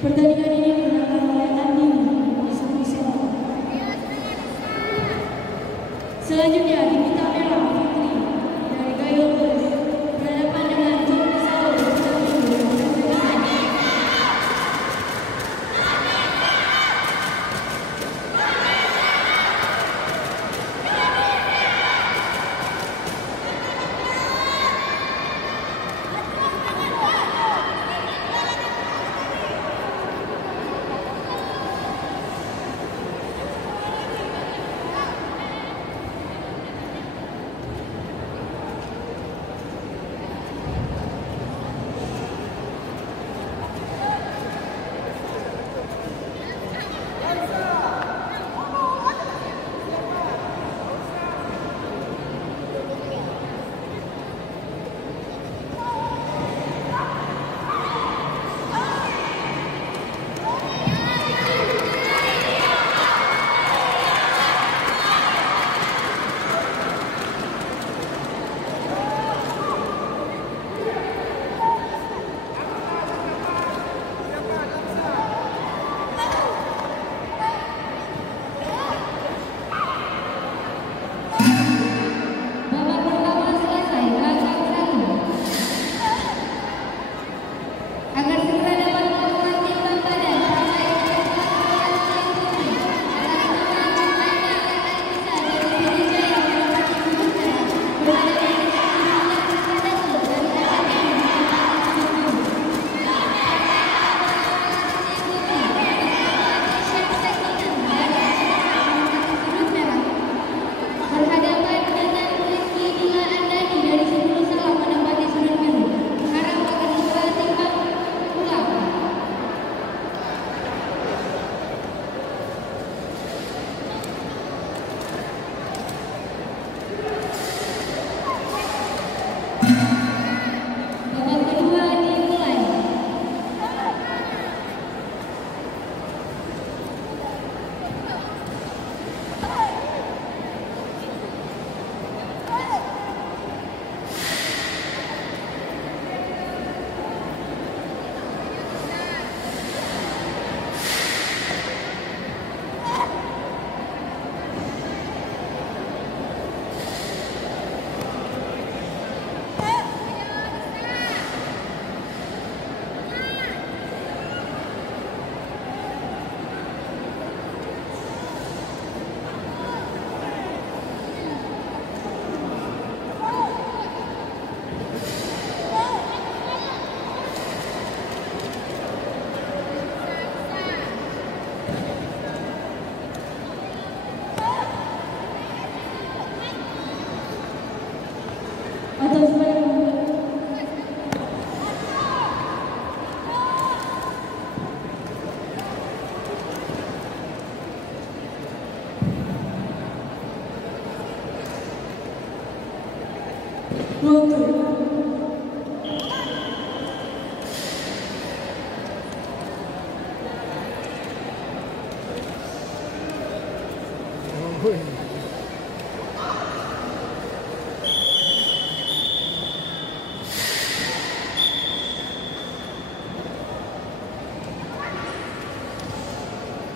Pertandingan ini dimenangkan oleh Andi Ismail. Selanjutnya di pita merah Fitri dari Gayo Bus berhadapan dengan John Pisau dari Uzbekistan.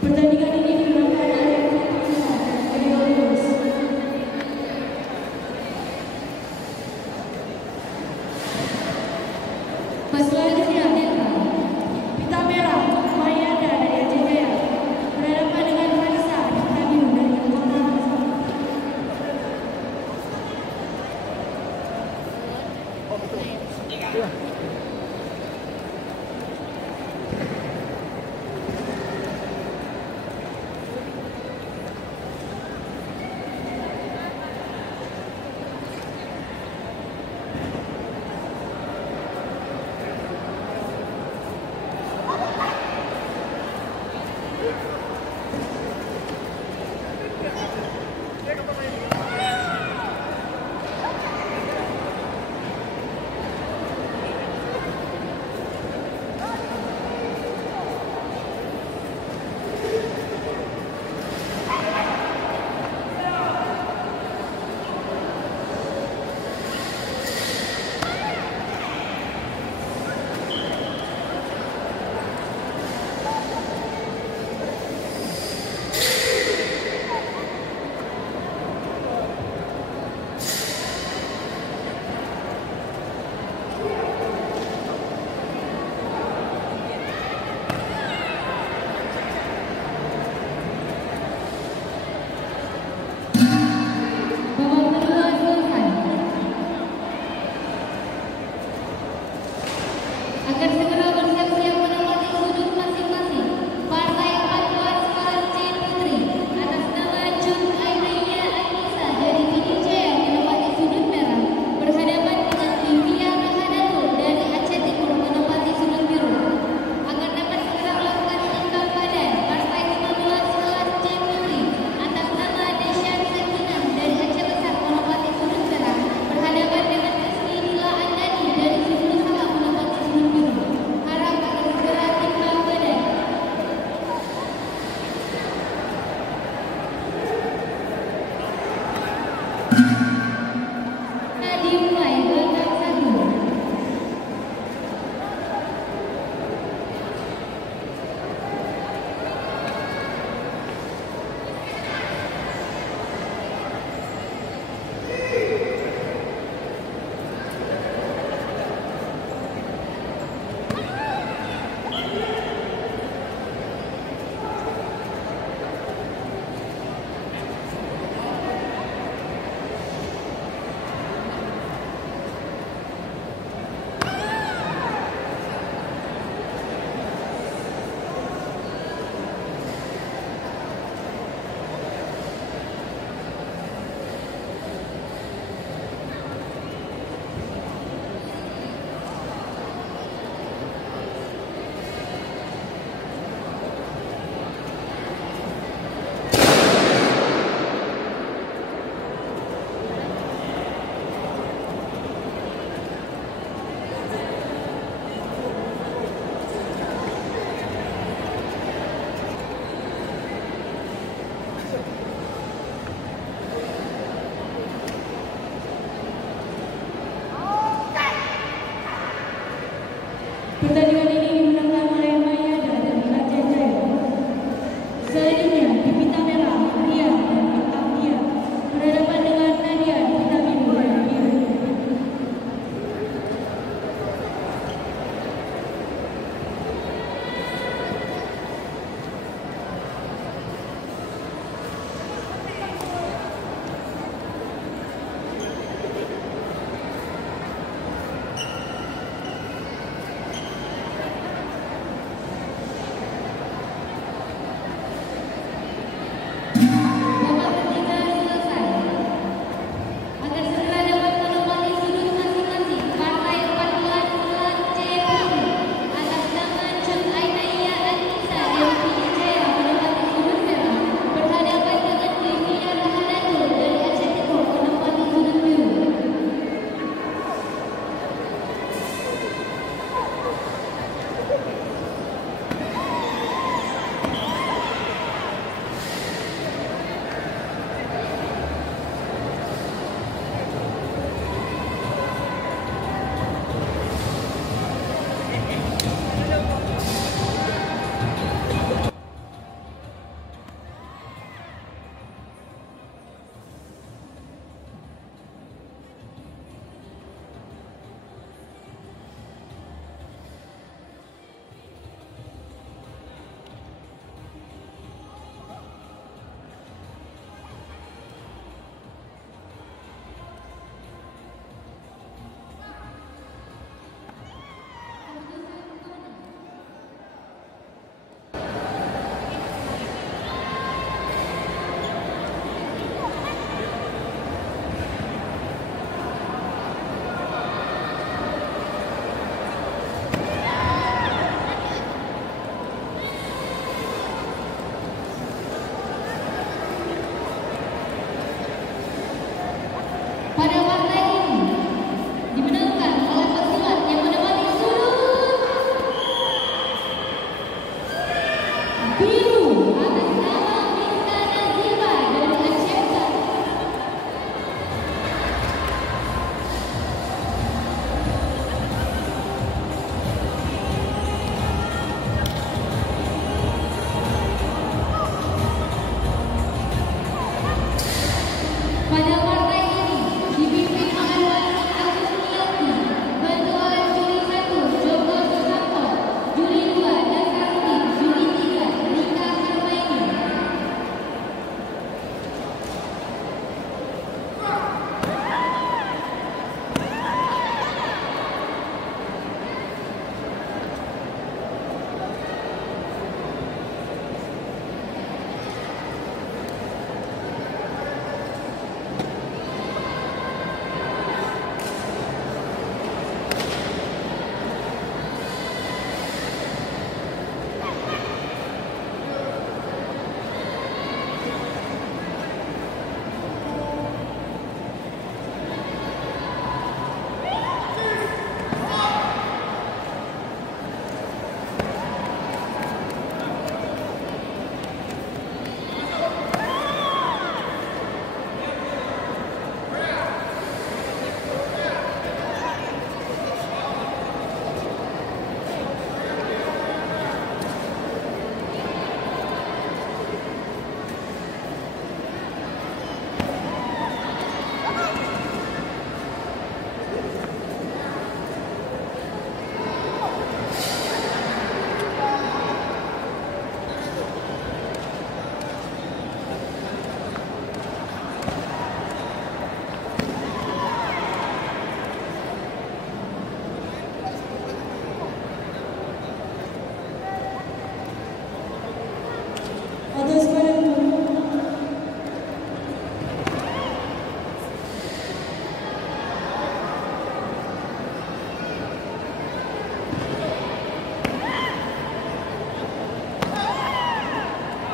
Pertandingan ini dimenangkan oleh Gayo Bus. Selanjutnya pita merah Mayanda dari Aceh Jaya berhadapan dengan Vanessa Tabiu dari Kota agar segera bersiap-siap menempati sudut masing-masing. Partai Paduan Suara C Putri atas nama Jun Airinya Anissa dari Pidijaya menempati sudut merah berhadapan dengan Livia Rahadatul dari Aceh Timur menempati sudut biru. Agar dapat segera melakukan tingkah padan, Partai 19 C Putri atas nama Desyan Sekinah dari Aceh Besar menempati sudut merah berhadapan dengan Kristi Nila Andani dari Sulu Salam menempati sudut biru. Harap agar segera tingkah padan. Dimulai gelaran satu.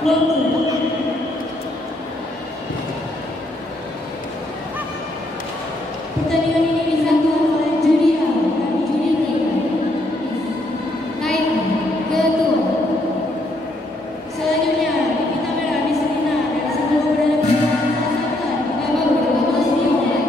Pertandingan ini disatukan oleh Julia dari Julia. Naik ketua. Selanjutnya kita merah di Serina dari sebelum berada di babak pertama dimulai.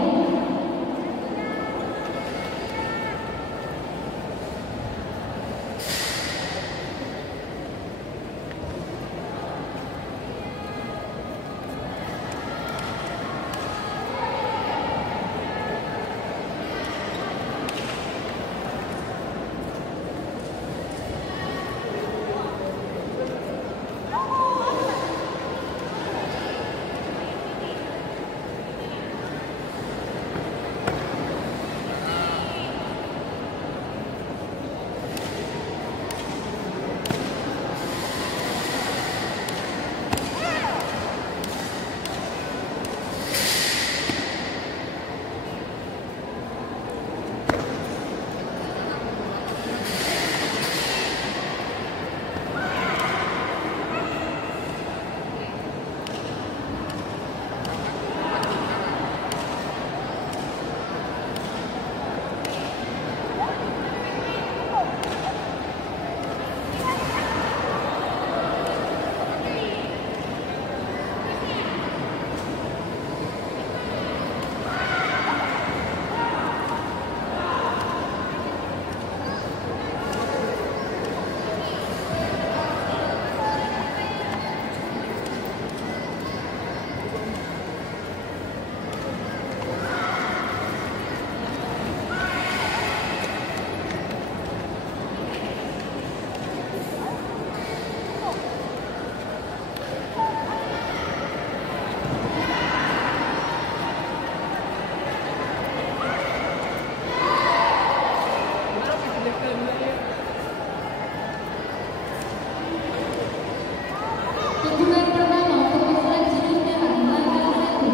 Tentukan pertama untuk pasukan sudut merah langkah satu.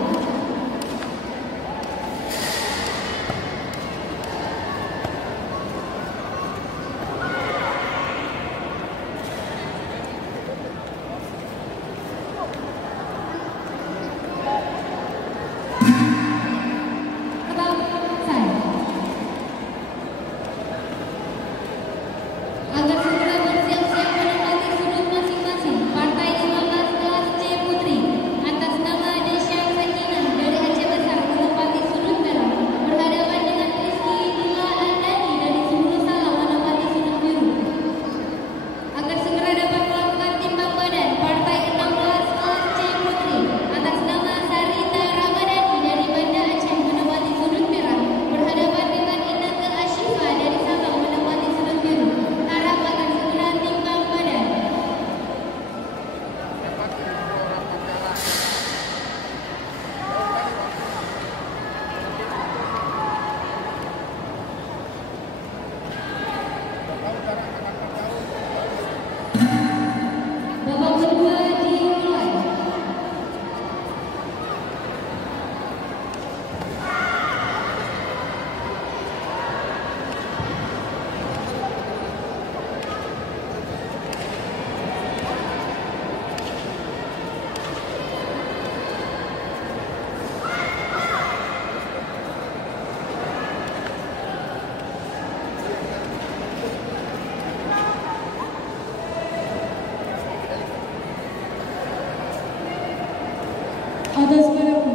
Agar segera bersiap-siap menempati sudut masing-masing. Partai 15 kelas C Putri atas nama Desya Sakinah dari Aceh Besar menempati sudut merah berhadapan dengan Rizky Dila Andani dari Sumulu Salam menempati sudut biru. Agar segera dapat melakukan timbang badan, Partai 16 kelas C Putri atas nama Sarita Ramadhani dari Banda Aceh menempati sudut merah berhadapan dengan Inneke Ashifa dari Sabang menempati sudut biru. Harap akan segera timbang badan. Babak kedua dimulai. Atas padaku.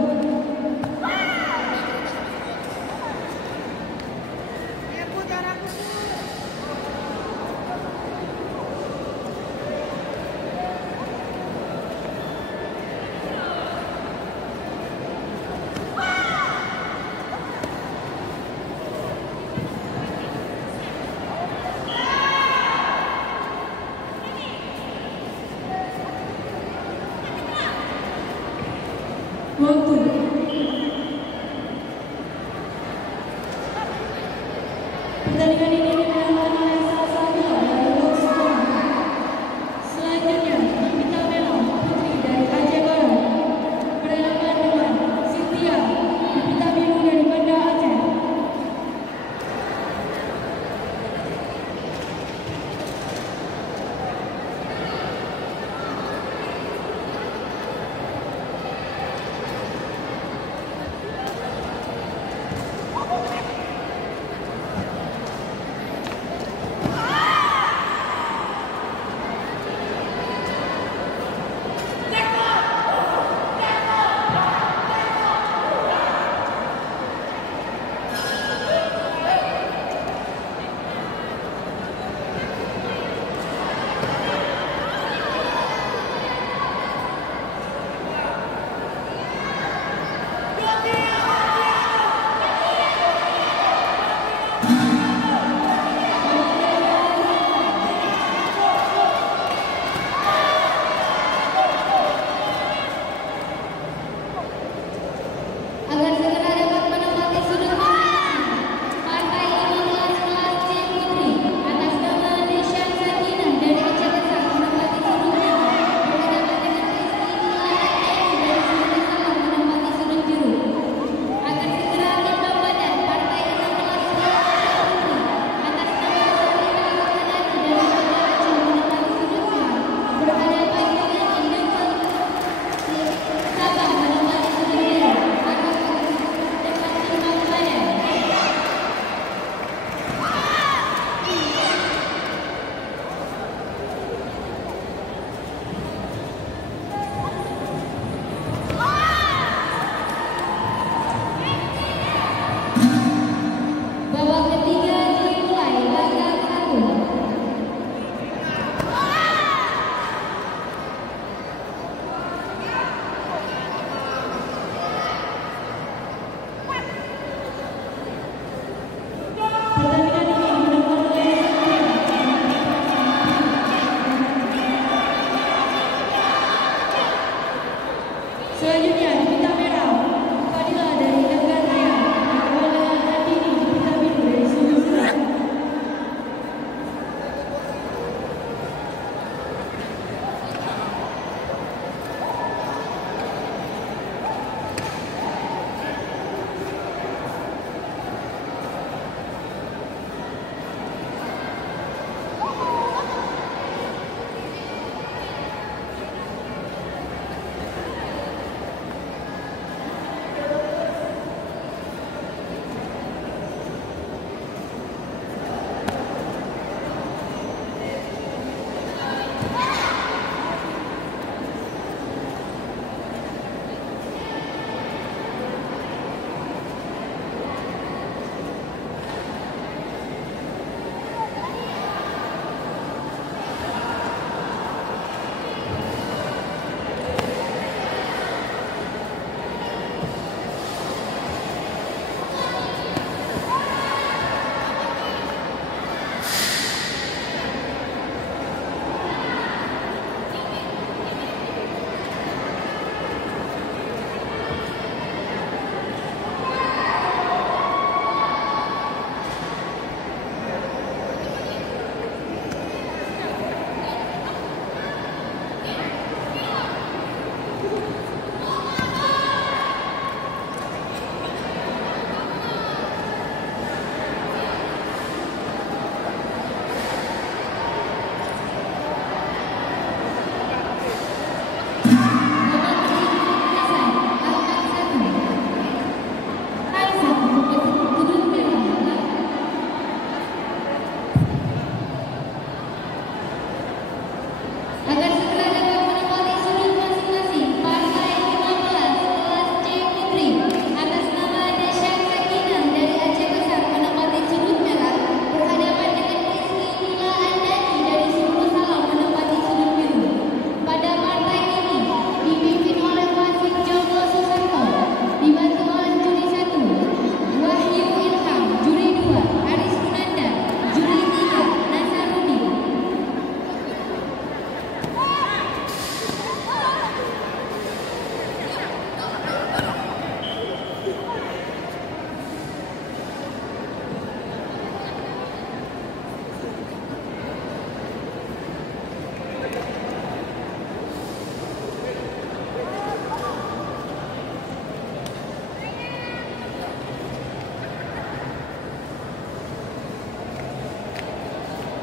Waktu. Pertandingan ini dimenangkan oleh salah satu dari blok sekolah. Selanjutnya kita menang Putri dari Aceh Barat berhadapan dengan Cynthia Pita Biru dari Banda Aceh.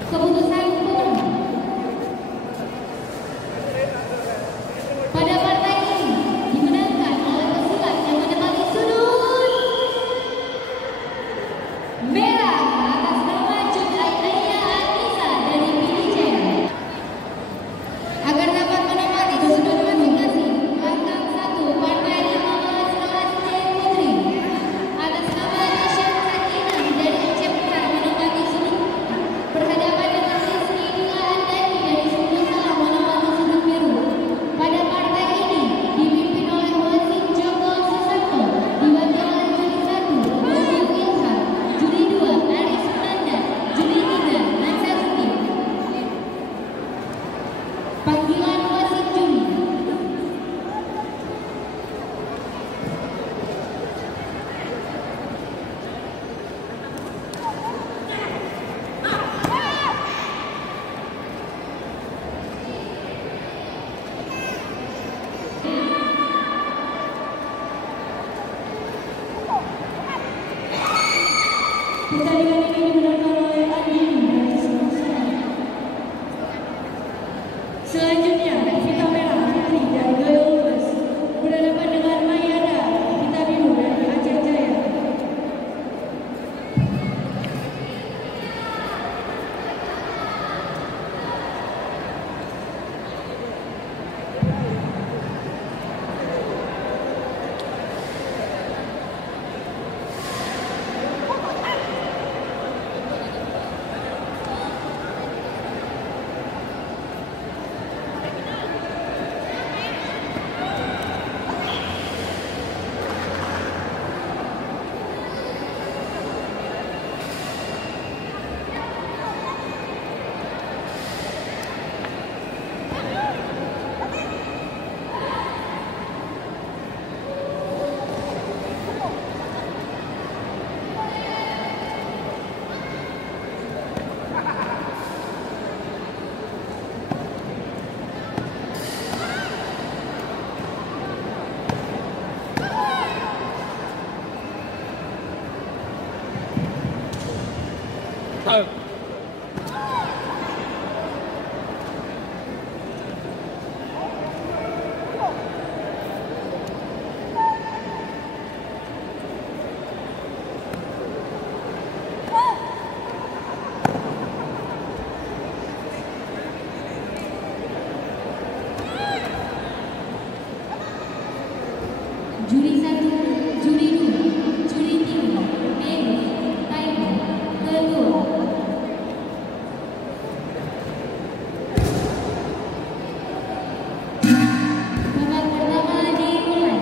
Keputusan pun pada partai ini dimenangkan oleh pesilat yang menempati sudut merah atas nama Jun Ainaya Anissa dari PDJaya. Agar dapat menempati sudut masing-masing, belakang 1 partai 15 kelas C Putri atas nama Nisha Sakinah dari Aceh Besar menempati sudut berhadapan dengan Sisri Dila Andani dari Sumber Salam menempati sudut biru. Pada partai ini dipimpin oleh wasit Joko Susanto, diwakili oleh juri 1 Wahyu Ilham, juri 2 Aris Nanda, juri 3 Nasaruddin. Panggilan wasit juri. Pertandingan ini dimenangkan oleh Andi dari Sumber Salam. Selanjutnya, Vita Merah Fitri dari Gayo Lubes berhadapan dengan Mayada Vita Biru dari Aceh Jaya. Juri 1, juri 2, juri 3, Mary, Taiwan, kedua. Babak pertama dimulai.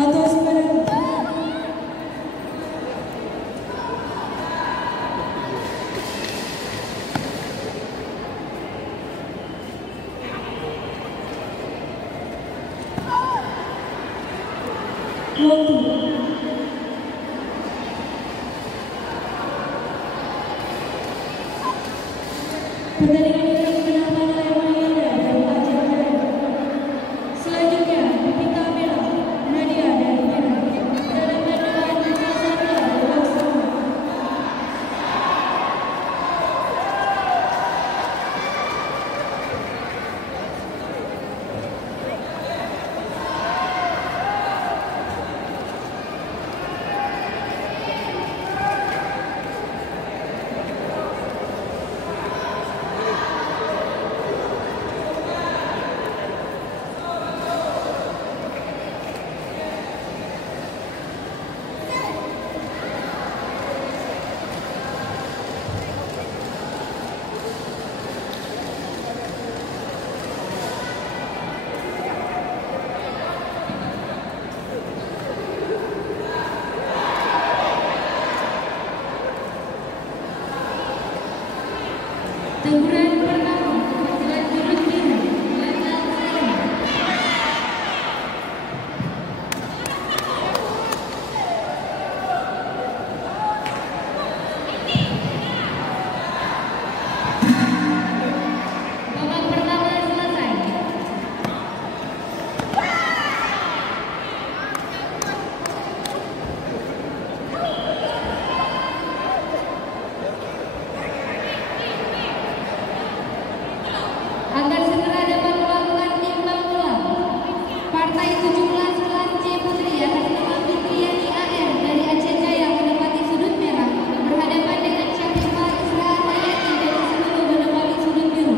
Atas merah pertandingan ini dimenangkan oleh Mayada dari Aceh Jaya. Selanjutnya, Vita Merah Nadia dari Medan berhadapan dengan Cassandra dari Laksana. Teguran pertama pasukan jurus biru gagal serem. Babak pertama selesai. Agar segera dapat melakukan timbang ulang, partai 17 kelas C Putri atas nama Fitriani AR dari Aceh Jaya menempati sudut merah berhadapan dengan Syafifah Isra Hayati dari Sulu menempati sudut biru.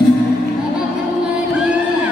Babak kedua dimulai.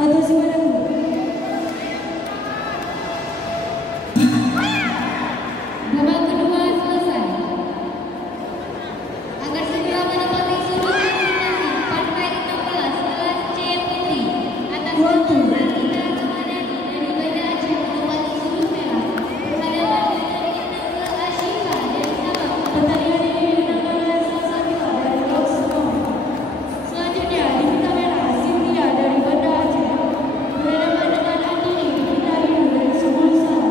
Atas padamu. Babak kedua selesai. Agar segera menempati sudut masing-masing, partai 16 kelas C Putri atas nama Rita Ramadhani dari Banda Aceh menempati sudut merah berhadapan dengan Inneke Ashifa dari Sabang. Pertandingan ini dimenangkan oleh Salsabila dari Laos Selatan. Selanjutnya di hitam merah Cynthia dari Banda Aceh berhadapan dengan Antoni Fitariu dari Sumur Salam.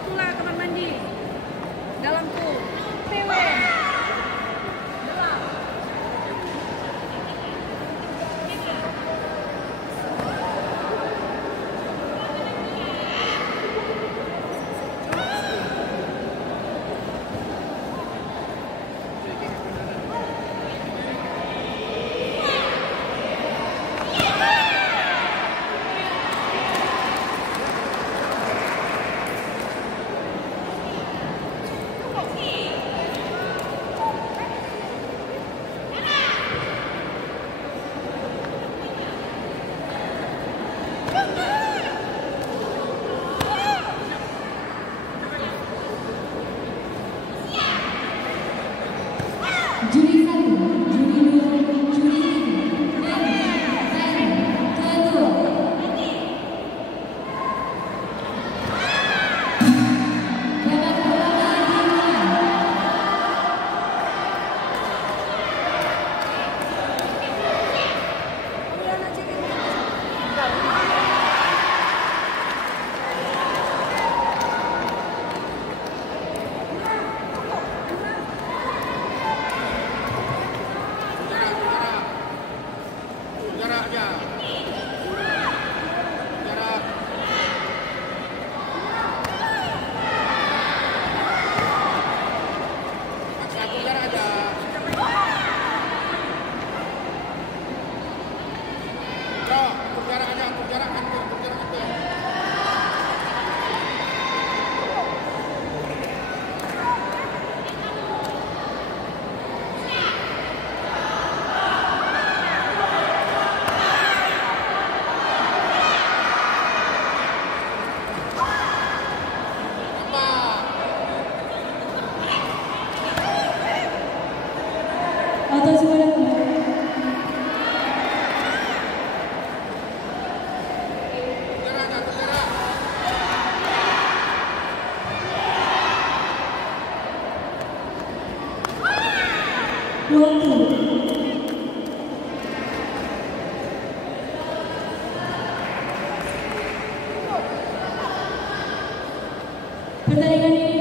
itulah kamar mandi. Dalam tuh. PW. Juri 1, juri 2, juri 3, dan kedua. Babak pertama dimulai. Atau sebenarnya waktu pertandingan ini